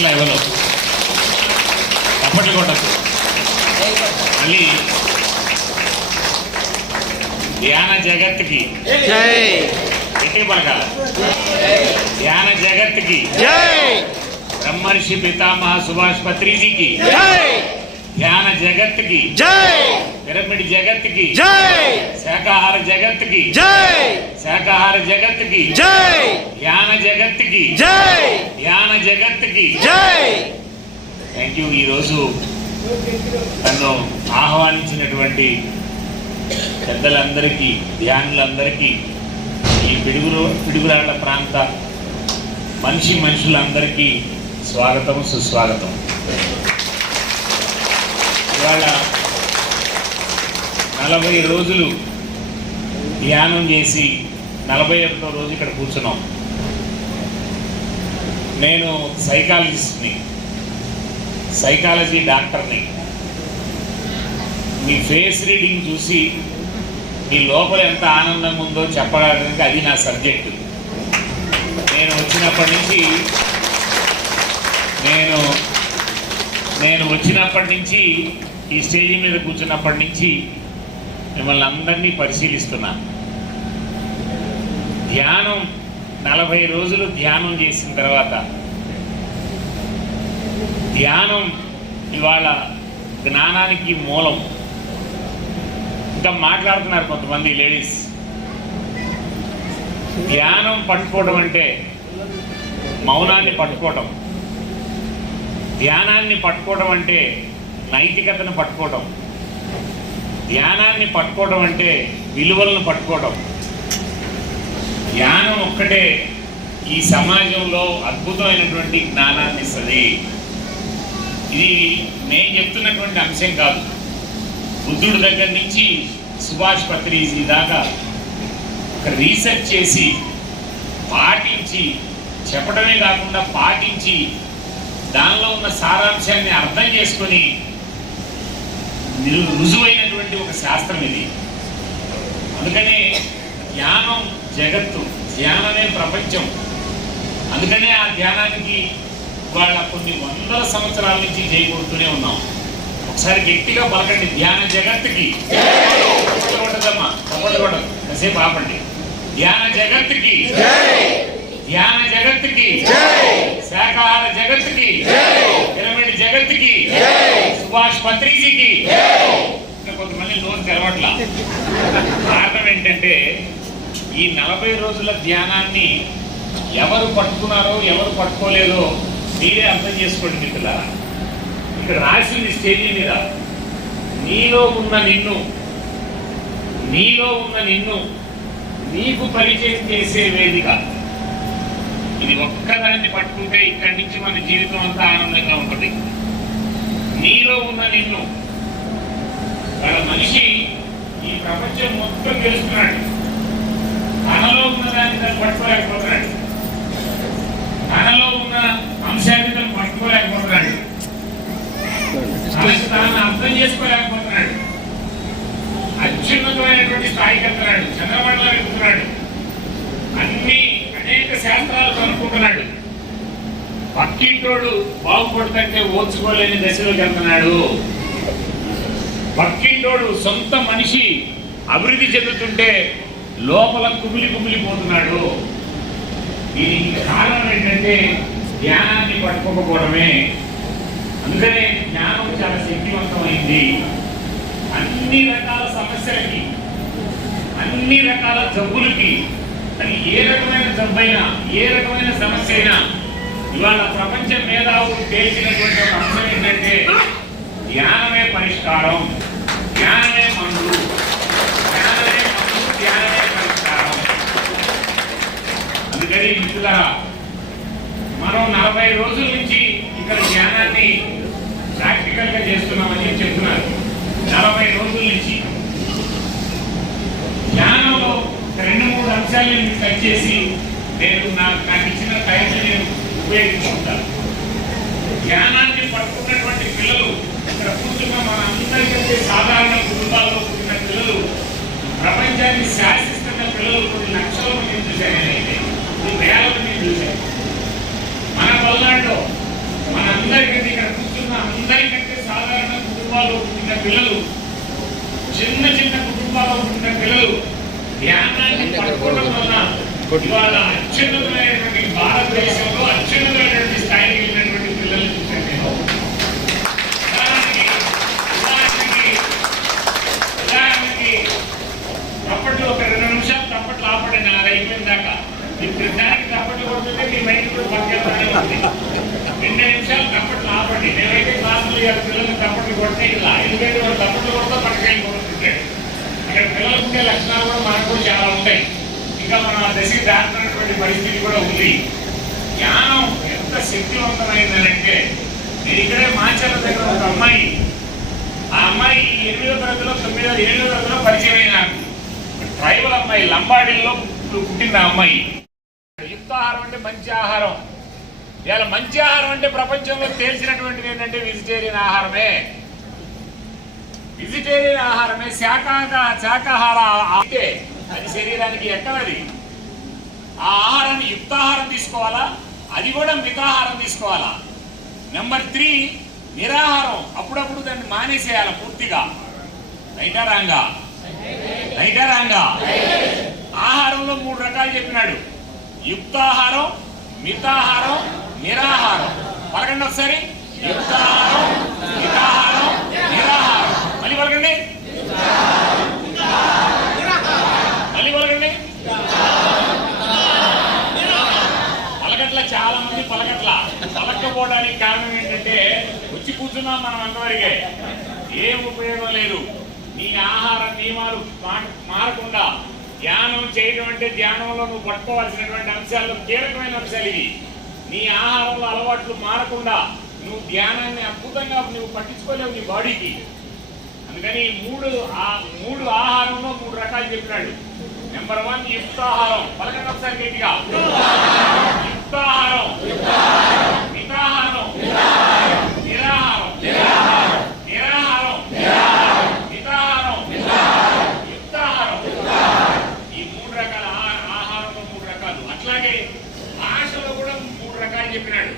కొట్టట్లే ఎవరు, చప్పట్లు కొట్టద్దు. మళ్ళీ ధ్యాన జగత్కి గట్టిగా పలకాల. ధ్యాన జగత్కి బ్రహ్మర్షి పితామహ సుభాష్ పత్రిజీకి, ధ్యాన జగత్కి, పిరమిడ్ జగత్కి, శాకాహార జగత్కి, శాకాహార జగత్కి, ధ్యాన జగత్కి, ధ్యాన జగత్కి థ్యాంక్ యూ. ఈరోజు నన్ను ఆహ్వానించినటువంటి పెద్దలందరికీ, ధ్యానులందరికీ, ఈ పిడుగురాళ్ల ప్రాంత మనుషులందరికీ స్వాగతం, సుస్వాగతం. ఇవాళ 40 రోజులు ధ్యానం చేసి 41వ రోజు ఇక్కడ కూర్చున్నాం. నేను సైకాలజిస్ట్ని, సైకాలజీ డాక్టర్ని. మీ ఫేస్ రీడింగ్ చూసి మీ లోపల ఎంత ఆనందంగా ఉందో చెప్పడానికి అది నా సబ్జెక్టు. నేను వచ్చినప్పటి నుంచి ఈ స్టేజ్ మీద కూర్చున్నప్పటి నుంచి మిమ్మల్ని అందరినీ పరిశీలిస్తున్నాను. ధ్యానం 40 రోజులు ధ్యానం చేసిన తర్వాత ధ్యానం ఇవాళ జ్ఞానానికి మూలం. ఇంకా మాట్లాడుతున్నారు కొంతమంది లేడీస్. ధ్యానం పట్టుకోవడం అంటే మౌనాన్ని పట్టుకోవడం, ధ్యానాన్ని పట్టుకోవడం అంటే నైతికతను పట్టుకోవడం, ధ్యానాన్ని పట్టుకోవడం అంటే విలువలను పట్టుకోవడం. ధ్యానం ఒక్కటే ఈ సమాజంలో అద్భుతమైనటువంటి జ్ఞానాన్ని ఇస్తుంది. ఇది నేను చెప్తున్నటువంటి అంశం కాదు. బుద్ధుడి దగ్గర నుంచి సుభాష్ పత్రిజీ దాకా ఒక రీసెర్చ్ చేసి పాటించి, చెప్పడమే కాకుండా పాటించి దానిలో ఉన్న సారాంశాన్ని అర్థం చేసుకొని రుజువైనటువంటి ఒక శాస్త్రం ఇది. అందుకనే ధ్యానం జగత్తు, ధ్యానమే ప్రపంచం. అందుకనే ఆ ధ్యానానికి వాళ్ళ కొన్ని వందల సంవత్సరాల నుంచి చేయకూడుతూనే ఉన్నాం. ఒకసారి గట్టిగా పలకండి, ధ్యాన జగత్తుకి. ఉండదమ్మా, తప్పకుండా కాసేపు ఆపండి. ధ్యాన జగత్తుకి, ధ్యాన జగత్తుకి, శాకాహార జగత్తుకి, పిరమిడ్ జగత్తుకి, సుభాష్ పత్రిజీకి. ఇంకా కొంతమంది నోరు తెరవట్లా. కారణం ఏంటంటే ఈ 40 రోజుల ధ్యానాన్ని ఎవరు పట్టుకున్నారో ఎవరు పట్టుకోలేదో మీరే అర్థం చేసుకోండి మిత్రులారా. ఇక్కడ రాసింది స్టేజీ మీద, నీలో ఉన్న నిన్ను నీకు పరిచయం చేసే వేదిక. ఇది ఒక్కదాన్ని పట్టుకుంటే ఇక్కడి నుంచి మన జీవితం అంతా ఆనందంగా ఉంటుంది. నీలో ఉన్న నిన్ను. వాళ్ళ మనిషి ఈ ప్రపంచం మొత్తం తెలుస్తున్నాడు, తనలో ఉన్న దాన్ని తను పట్టుకోలేకపోతున్నాడు, తనలో ఉన్న అంశాన్ని తను పట్టుకోలేకపోతున్నాడు, తాను అర్థం చేసుకోలేకపోతున్నాడు. అత్యున్నతమైనటువంటి స్థాయికి వెళ్తున్నాడు, చంద్రమండలం ఎక్కుతున్నాడు, అనేక శాస్త్రాలు కనుక్కుంటున్నాడు. పక్కింటోడు బాగుపడుతుంటే ఓర్చుకోలేని దశలోకి వెళ్తున్నాడు. పక్కింటోడు సొంత మనిషి అభివృద్ధి చెందుతుంటే లోపల కుమిలిపోతున్నాడు. దీనికి కారణం ఏంటంటే ధ్యానాన్ని పట్టుకోకపోవడమే. అందుకనే జ్ఞానం చాలా శక్తివంతమైంది. అన్ని రకాల సమస్యలకి, అన్ని రకాల జబ్బులకి, అది ఏ రకమైన జబ్బైనా, ఏ రకమైన సమస్య అయినా ఇవాళ ప్రపంచ మేధావులు తేల్చినటువంటి ఒక అంశం ఏంటంటే ధ్యానమే పరిష్కారం, ధ్యానమే మందు, ధ్యానమే పరిష్కారం. అందుకని మిత్రులారా, మనం 40 రోజుల నుంచి ఇక్కడ ధ్యానాన్ని ప్రాక్టికల్ గా చేస్తున్నామని చెప్తున్నారు. 40 రోజుల నుంచి ధ్యానంలో 2-3 అంశాలను టచ్ చేసి నేను నాకు ఇచ్చిన టైంని నేను ఉపయోగించుకుంటాను. ధ్యానాన్ని పట్టుకున్నటువంటి పిల్లలు, ఇక్కడ కూర్చున్న మన అందరికంటే సాధారణ కుటుంబాల్లో పుట్టిన పిల్లలు, ప్రపంచాన్ని శాసిస్తున్న పిల్లలు కొన్ని లక్షల మందిని చూశాను. నేనైతే కొన్ని వేల మందిని చూశాను. మన పల్నాడులో, మన అందరికంటే ఇక్కడ కూర్చున్న అందరికంటే సాధారణ కుటుంబాల్లో పుట్టిన పిల్లలు, చిన్న చిన్న కుటుంబాల్లో పుట్టిన పిల్లలు ధ్యానాన్ని పట్టుకోవడం వల్ల ఇవాళ అత్యున్నతమైనటువంటి భారతదేశంలో అత్యున్నతమైనటువంటి స్థాయికి వెళ్ళినటువంటి పిల్లలు చూశాను నేను. ఉదాహరణకి తప్పట్లు ఒక 2 నిమిషాలు తప్పట్లు ఆపడండి, నాది అయిపోయిన దాకా. ఇప్పుడు దానికి తప్పట్లు కొడుతుంటే మీ మైండ్ కూడా పక్కనే ఉంది. 2 నిమిషాలు తప్పట్లు ఆపండి. నేనైతే క్లాసులు పిల్లల్ని తప్పట్లు కొడితే ఇలా, ఎందుకంటే వాళ్ళు తప్పట్లు కొడతా పట్టకాయలు కొడుతుంటాడు. ఇక్కడ పిల్లలకు ఉండే లక్షణాలు కూడా మనకు కూడా చాలా ఉంటాయి. ఇంకా మనం ఆ దశకి దాటుతున్నటువంటి పరిస్థితి కూడా ఉంది. జ్ఞానం ఎంత శక్తివంతమైందంటే, నేను ఇక్కడే మాచర్ల దగ్గర ఒక అమ్మాయి, ఆ అమ్మాయి 8వ తరగతిలో 9వ 7వ తరగతిలో పరిచయం అయిన ట్రైబల్ అమ్మాయి, లంబాడీల్లో పుట్టింది ఆ అమ్మాయి. యుక్తాహారం అంటే మంచి ఆహారం. ఇవాళ మంచి ఆహారం అంటే ప్రపంచంలో తేల్చినటువంటిది ఏంటంటే వెజిటేరియన్ ఆహారమే. వెజిటేరియన్ ఆహారమే. శాకాహార అయితే అది శరీరానికి ఎక్కడది. ఆ ఆహారాన్ని యుక్తాహారం తీసుకోవాలా, అది కూడా మితాహారం తీసుకోవాలా. నెంబర్ 3 నిరాహారం. అప్పుడప్పుడు దాన్ని మానేసేయాలి పూర్తిగా. రైటా రాంగా? రైటా రాంగా? ఆహారంలో 3 రకాలు చెప్పినాడు: యుక్తాహారం, మితాహారం, నిరాహారం. పలకండి ఒకసారి. యుక్తాహారం, మితాహారం, నిరాహారం. మళ్ళీ పలకండి, మళ్ళీ పలకండి. పలకట్ల చాలా మంది పలకపోవడానికి కారణం ఏంటంటే, వచ్చి కూర్చున్నాం మనం అంతవరకే, ఏం ఉపయోగం లేదు. నీ ఆహార నియమాలు మారకుండా ధ్యానం చేయడం అంటే, ధ్యానంలో నువ్వు పట్టుకోవాల్సినటువంటి అంశాల్లో కీలకమైన అంశాలు ఇవి. నీ ఆహారంలో అలవాట్లు మారకుండా నువ్వు ధ్యానాన్ని అద్భుతంగా నువ్వు పట్టించుకోలేవు నీ బాడీకి. అందుకని మూడు ఆహారంలో 3 రకాలు చెప్పినాడు. నెంబర్ 1 యుక్తాహారం. పలకండి ఒకసారి గట్టిగా. యుక్తాహారం, మితాహారం, నిరాహారం. నిరాహారం, మితాహారం, యుక్తాహారం. ఈ 3 రకాల ఆహారంలో 3 రకాలు. అట్లాగే భాషలో కూడా 3 రకాలు చెప్పినాడు.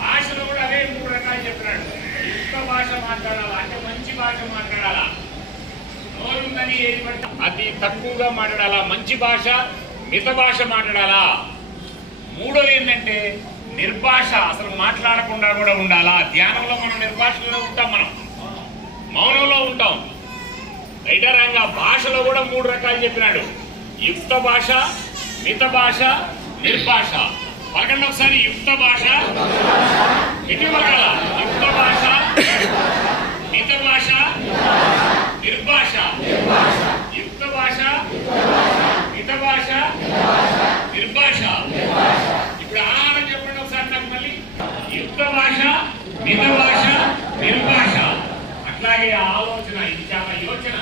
భాషలో కూడా అదే 3 రకాలు చెప్పినాడు. యుక్త భాష మాట్లాడాలా అంటే మంచి భాష మాట్లాడాలా. నోరుందని ఏది పడితే అతి తక్కువగా మాట్లాడాలా. మంచి భాష, మిత భాష మాట్లాడాలా. 3వది ఏంటంటే నిర్భాష, అసలు మాట్లాడకుండా కూడా ఉండాలా. ధ్యానంలో మనం నిర్భాషలో ఉంటాం, మనం మౌనంలో ఉంటాం. రైటా రాంగా? భాషలో కూడా 3 రకాలు చెప్పినాడు: యుక్త భాష, మిత భాష, నిర్భాష. పలకండి ఒకసారి. యుక్త భాష, ఎటు పలకాల? యుక్త భాష, మిత భాష, నిర్భాష. యుక్త భాష, మిత భాష, నిర్భాష. ఇప్పుడు ఆహారం చెప్పండి ఒకసారి నాకు మళ్ళీ. యుక్త భాష, మిత భాష, నిర్భాష. అట్లాగే ఆలోచన. ఇది చాలా యోచన,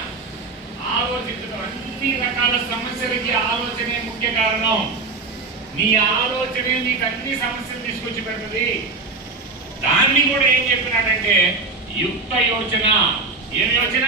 ఆలోచించడం. అన్ని రకాల సమస్యలకి ఆలోచనే ముఖ్య కారణం. నీ ఆలోచనే నీకు అన్ని సమస్యలు తీసుకొచ్చి పెడుతుంది. దాన్ని కూడా ఏం చెప్పినాడంటే యుక్త యోచన. ఏం యోచన?